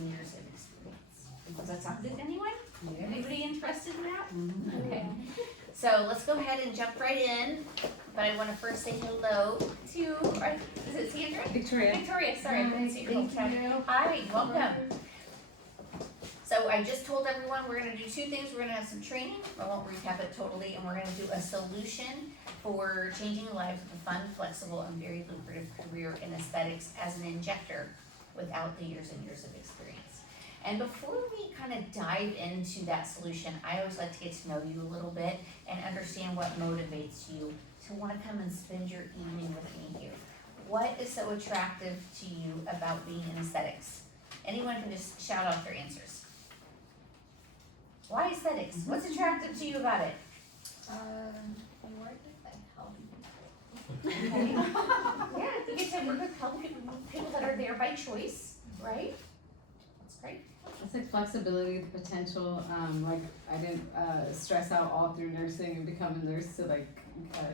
years of experience. Does that sound good to anyone? Yeah. Anybody interested in that? Mhm. Okay. So let's go ahead and jump right in. But I want to first say hello to, is it Sandra? Victoria. Victoria, sorry, I couldn't see your whole Thank chat. you. Hi, welcome. So I just told everyone we're gonna do two things. We're gonna have some training, I won't recap it totally, and we're gonna do a solution for changing lives with a fun, flexible, and very lucrative career in aesthetics as an injector without the years and years of experience. And before we kind of dive into that solution, I always like to get to know you a little bit and understand what motivates you to wanna come and spend your evening with me here. What is so attractive to you about being in aesthetics? Anyone can just shout out their answers. Why aesthetics? What's attractive to you about it? I work with like healthy people. Okay. Yeah, you get to work with healthy people that are there by choice, right? That's great. It's like flexibility, the potential. Like I didn't stress out all through nursing and become a nurse to like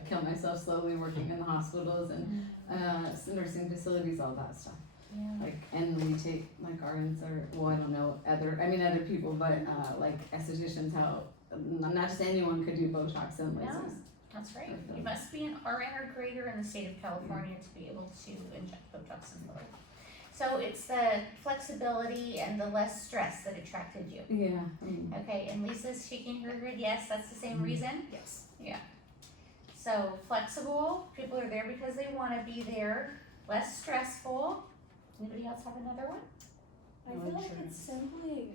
kill myself slowly working in the hospitals and nursing facilities, all that stuff. Yeah. Like, and we take like RNs or, well, I don't know, other people, but like estheticians, how not just anyone could do Botox and Yeah. lasers. That's right. You must be an RN or greater in the state of California to be able to inject Botox and filler. So it's the flexibility and the less stress that attracted you. Yeah. Okay, and Lisa's shaking her head, yes, that's the same reason? Yes. Yeah. So flexible, people are there because they wanna be there, less stressful. Anybody else have another one? I feel like it's simply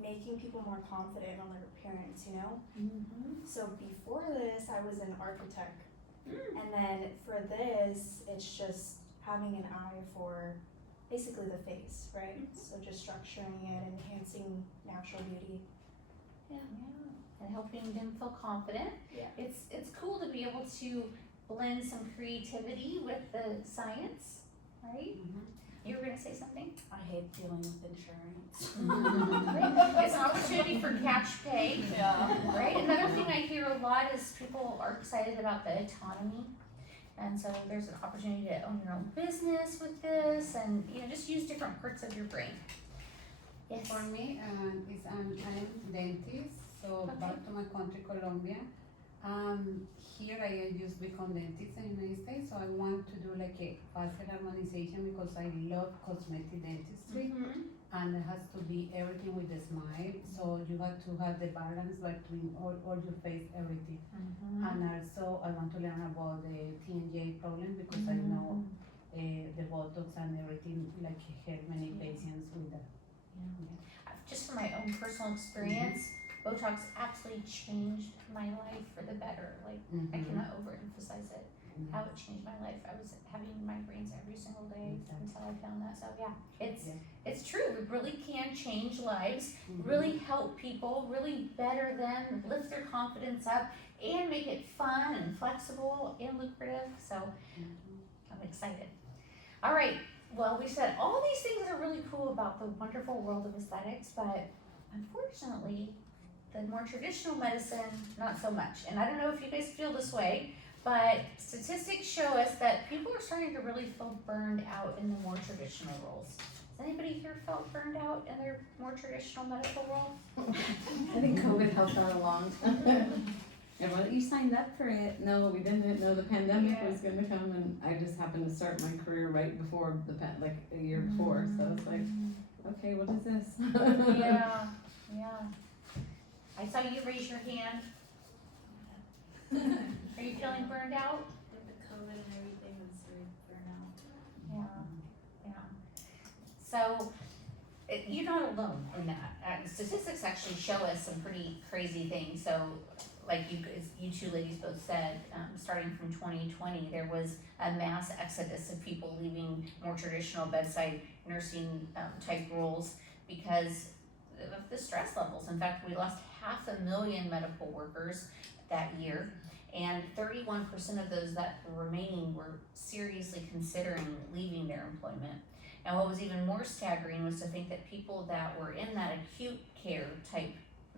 making people more confident on their appearance, you know? Mm-hmm. So before this, I was an architect. And then for this, it's just having an eye for basically the face, right? So just structuring it, enhancing natural beauty. Yeah, and helping them feel confident. Yeah. It's cool to be able to blend some creativity with the science, right? You were gonna say something? I hate dealing with insurance. Great. It's an opportunity for catch pay, Yeah. right? Another thing I hear a lot is people are excited about the autonomy. And so there's an opportunity to own your own business with this and, just use different parts of your brain. Yes. For me, I'm dentist, so Okay. back to my country, Colombia. Here I used to become dentist in the United States, so I want to do like a faster harmonization because I love cosmetic dentistry, and it has to be everything with a smile. So you have to have the balance between all your face, everything. And also I want to learn about the TNJ problem because I know the Botox and everything, like help many patients with that. Just from my own personal experience, Botox absolutely changed my life for the better. Like, I cannot overemphasize it, how it changed my life. I was having migraines every single day until I found that. So yeah, it's true. We really can change lives, really help people, really better them, lift their confidence up, and make it fun and flexible and lucrative. So I'm excited. All right. Well, we said all these things are really cool about the wonderful world of aesthetics, but unfortunately, the more traditional medicine, not so much. And I don't know if you guys feel this way, but statistics show us that people are starting to really feel burned out in the more traditional roles. Has anybody here felt burned out in their more traditional medical role? I think COVID helped out a lot. Everyone, you signed up for it. No, we didn't know the pandemic was gonna come, and I just happened to start my career right before like a year before. So it's like, okay, what is this? Yeah. I saw you raise your hand. Are you feeling burned out? With the COVID and everything, it's very burnout. Yeah. So, you're not alone in that. Statistics actually show us some pretty crazy things. So, like you two ladies both said, starting from 2020, there was a mass exodus of people leaving more traditional bedside nursing type roles because of the stress levels. In fact, we lost 500,000 medical workers that year, and 31% of those that were remaining were seriously considering leaving their employment. And what was even more staggering was to think that people that were in that acute care type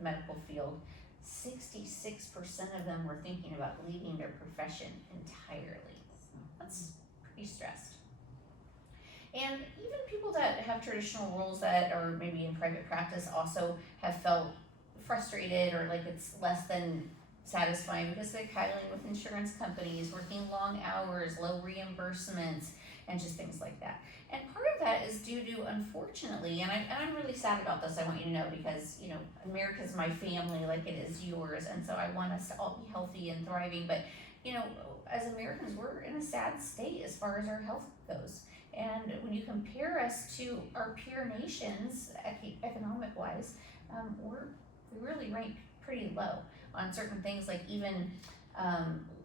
medical field, 66% of them were thinking about leaving their profession entirely. That's pretty stressed. And even people that have traditional roles that are maybe in private practice also have felt frustrated or like it's less than satisfying because they're haggling with insurance companies, working long hours, low reimbursements, and just things like that. And part of that is due to, unfortunately, and I'm really sad about this, I want you to know, because, you know, America's my family like it is yours, and so I want us to all be healthy and thriving, but, you know, as Americans, we're in a sad state as far as our health goes. And when you compare us to our peer nations, economic-wise, we really rank pretty low on certain things, like even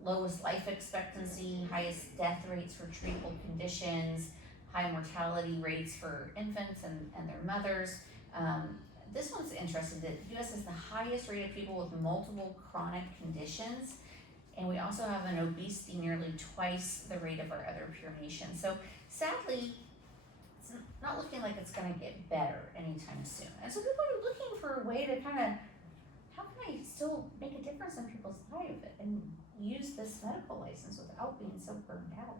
lowest life expectancy, highest death rates for treatable conditions, high mortality rates for infants and their mothers. This one's interesting, that the US has the highest rate of people with multiple chronic conditions, and we also have an obesity nearly twice the rate of our other peer nations. So sadly, it's not looking like it's gonna get better anytime soon. And so people are looking for a way to kind of, how can I still make a difference in people's lives and use this medical license without being so burned out?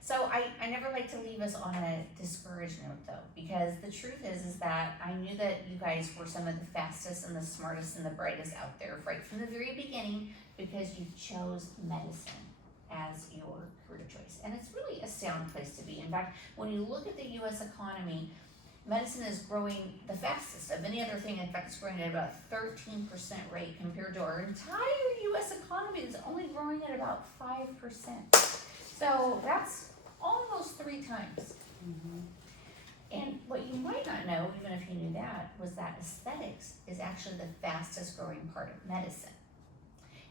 So I never like to leave us on a discouraged note though, because the truth is that I knew that you guys were some of the fastest and the smartest and the brightest out there right from the very beginning, because you chose medicine as your career choice. And it's really a sound place to be. In fact, when you look at the US economy, medicine is growing the fastest of any other thing. In fact, it's growing at about 13% rate compared to our entire US economy that's only growing at about 5%. So that's almost 3 times. And what you might not know, even if you knew that, was that aesthetics is actually the fastest growing part of medicine.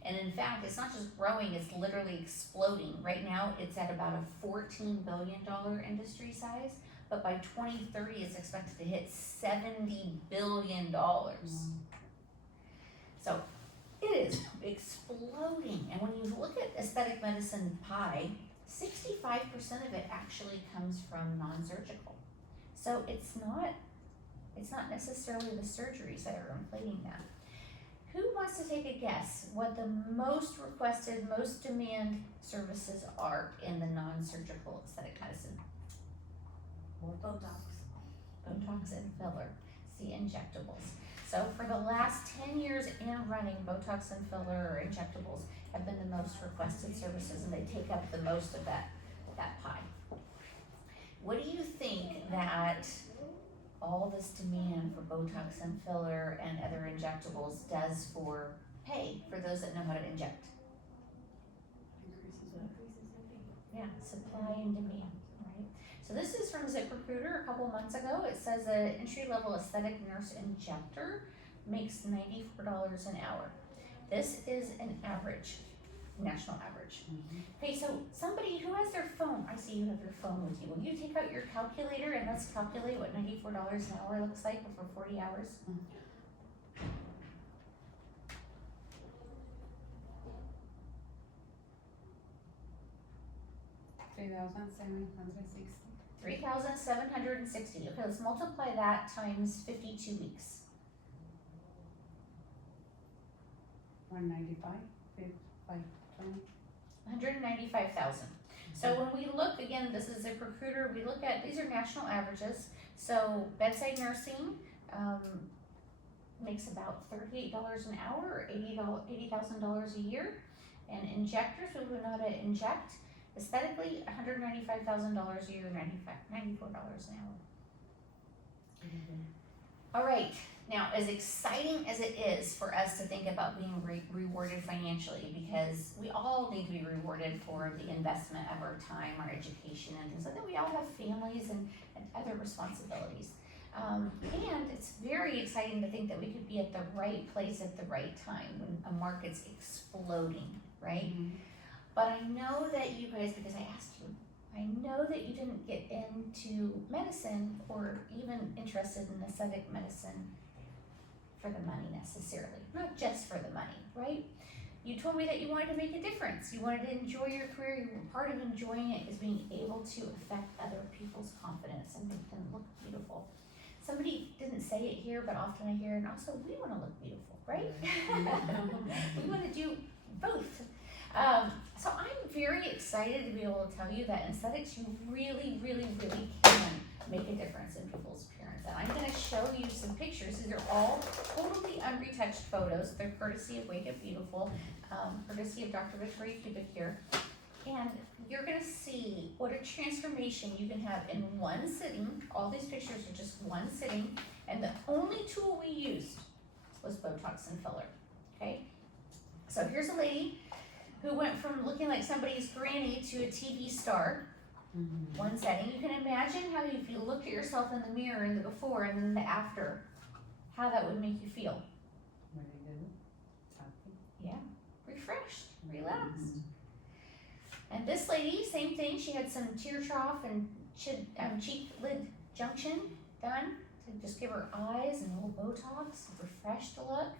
And in fact, it's not just growing, it's literally exploding. Right now, it's at about a $14 billion industry size, but by 2030, it's expected to hit $70 billion. So it is exploding. And when you look at aesthetic medicine pie, 65% of it actually comes from non-surgical. So it's not necessarily the surgeries that are inflating that. Who wants to take a guess what the most requested, most demand services are in the non-surgical aesthetic medicine? Botox and filler, the injectables. So for the last 10 years in running, Botox and filler or injectables have been the most requested services, and they take up the most of that pie. What do you think that all this demand for Botox and filler and other injectables does for pay for those that know how to inject? Yeah, supply and demand, right? So this is from ZipRecruiter a couple months ago. It says an entry-level aesthetic nurse injector makes $94 an hour. This is an average, national average. Okay, so somebody who has their phone, I see you have your phone with you. Will you take out your calculator and let's calculate what $94 an hour looks like for 40 hours? $3,760. 3,760. Okay, let's multiply that times 52 weeks. 195, 520. 195,000. So when we look, again, this is ZipRecruiter, we look at, these are national averages. So bedside nursing makes about $38 an hour or $80,000 a year. And injectors, who know how to inject, aesthetically, $195,000 a year, $94 an hour. All right, now as exciting as it is for us to think about being rewarded financially, because we all need to be rewarded for the investment of our time, our education, and things like that. We all have families and other responsibilities. And it's very exciting to think that we could be at the right place at the right time when a market's exploding, right? But I know that you guys, because I asked you, I know that you didn't get into medicine or even interested in aesthetic medicine for the money necessarily, not just for the money, right? You told me that you wanted to make a difference. You wanted to enjoy your career. Part of enjoying it is being able to affect other people's confidence and make them look beautiful. Somebody didn't say it here, but often I hear, and also we want to look beautiful, right? We want to do both. So I'm very excited to be able to tell you that in aesthetics, you really, really, really can make a difference in people's appearance. And I'm gonna show you some pictures. These are all totally unretouched photos. They're courtesy of Wake Up Beautiful, courtesy of Dr. Victoria Kubik here. And you're gonna see what a transformation you can have in one sitting. All these pictures are just one sitting. And the only tool we used was Botox and filler, okay? So here's a lady who went from looking like somebody's granny to a TV star, one setting. You can imagine how if you looked at yourself in the mirror in the before and then the after, how that would make you feel. Really good. Happy. Yeah, refreshed, relaxed. And this lady, same thing, she had some tear trough and cheek lid junction done to just give her eyes and a little Botox, refreshed the look.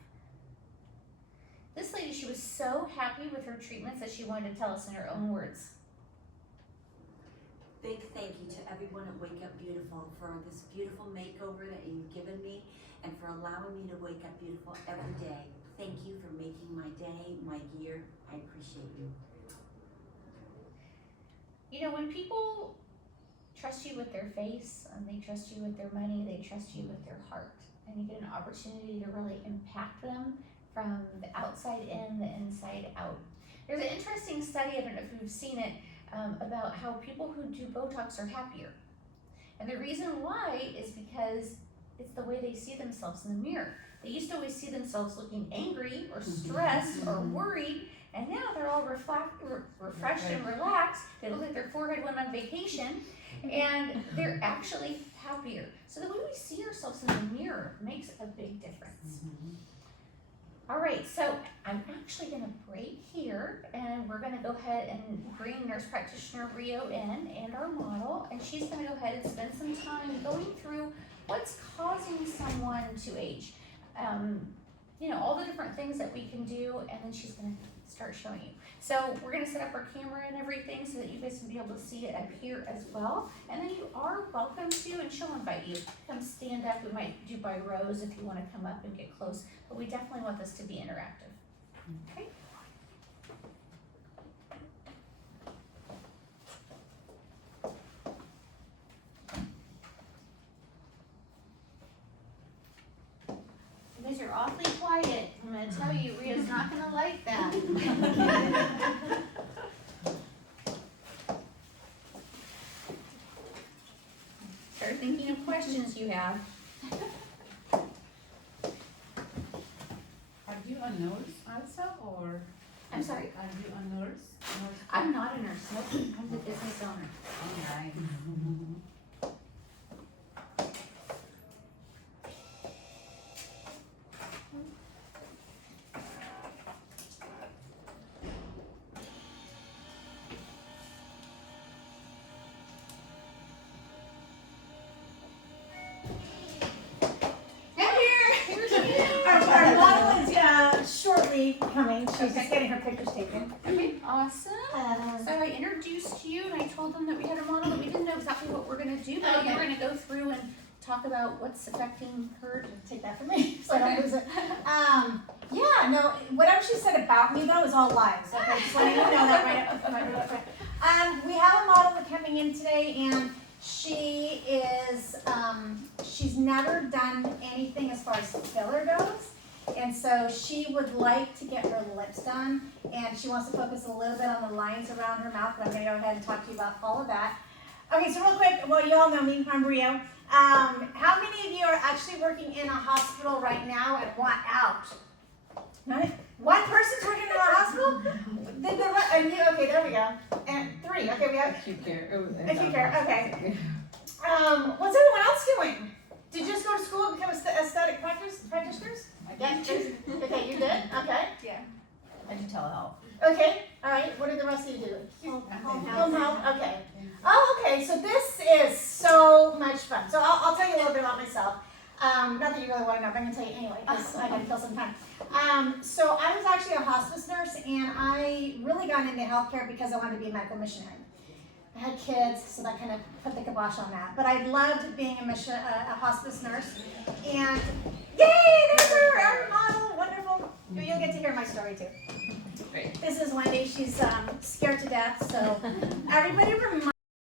This lady, she was so happy with her treatments that she wanted to tell us in her own words. Big thank you to everyone at Wake Up Beautiful for this beautiful makeover that you've given me and for allowing me to wake up beautiful every day. Thank you for making my day, my year. I appreciate you. You know, when people trust you with their face and they trust you with their money, they trust you with their heart, and you get an opportunity to really impact them from the outside in, the inside out. There's an interesting study, I don't know if you've seen it, about how people who do Botox are happier. And the reason why is because it's the way they see themselves in the mirror. They used to always see themselves looking angry or stressed or worried, and now they're all refreshed and relaxed. They look like their forehead went on vacation, and they're actually happier. So the way we see ourselves in the mirror makes a big difference. All right, so I'm actually gonna break here, and we're gonna go ahead and bring nurse practitioner Rio in and our model, and she's gonna go ahead and spend some time going through what's causing someone to age. You know, all the different things that we can do, and then she's gonna start showing you. So we're gonna set up our camera and everything so that you guys can be able to see it up here as well. And then you are welcome to, and she'll invite you, come stand up. We might do by rows if you wanna come up and get close, but we definitely want this to be interactive. Okay? You guys are awfully quiet. I'm gonna tell you, Rita's not gonna like that. Start thinking of questions you have. Are you a nurse also, or? I'm sorry? Are you a nurse? I'm not a nurse, nope. I'm the business owner. All right. Our model is shortly coming. She's just getting her pictures taken. Okay, awesome. So I introduced you and I told them that we had a model that we didn't know exactly what we're gonna do, but Okay. we're gonna go through and talk about what's affecting her. Take that from me, so I don't lose it. Yeah, no, whatever she said about me though is all lies. Okay, just letting you know that right. We have a model coming in today, and she is, she's never done anything as far as filler goes. And so she would like to get her lips done, and she wants to focus a little bit on the lines around her mouth, but I'm gonna go ahead and talk to you about all of that. Okay, so real quick, well, you all know me, I'm Rio. How many of you are actually working in a hospital right now and want out? None? One person's working in a hospital? And you, okay, there we go. And 3, okay, we have Acute care. acute care, okay. What's everyone else doing? Did you just go to school and become aesthetic practitioners? Yeah, okay, you did, okay. Yeah. I do telehealth. Okay, all right, what did the rest of you do? Home health, okay. Oh, okay, so this is so much fun. So I'll tell you a little bit about myself. Not that you really want to know, but I'm going to tell you anyway, because I got to kill some time. So I was actually a hospice nurse, and I really got into healthcare because I wanted to be a medical missionary. I had kids, so that kind of put the kibosh on that. But I loved being a hospice nurse. And yay, there's our model, wonderful. You'll get to hear my story too. Great. This is Wendy. She's scared to death. So everybody remind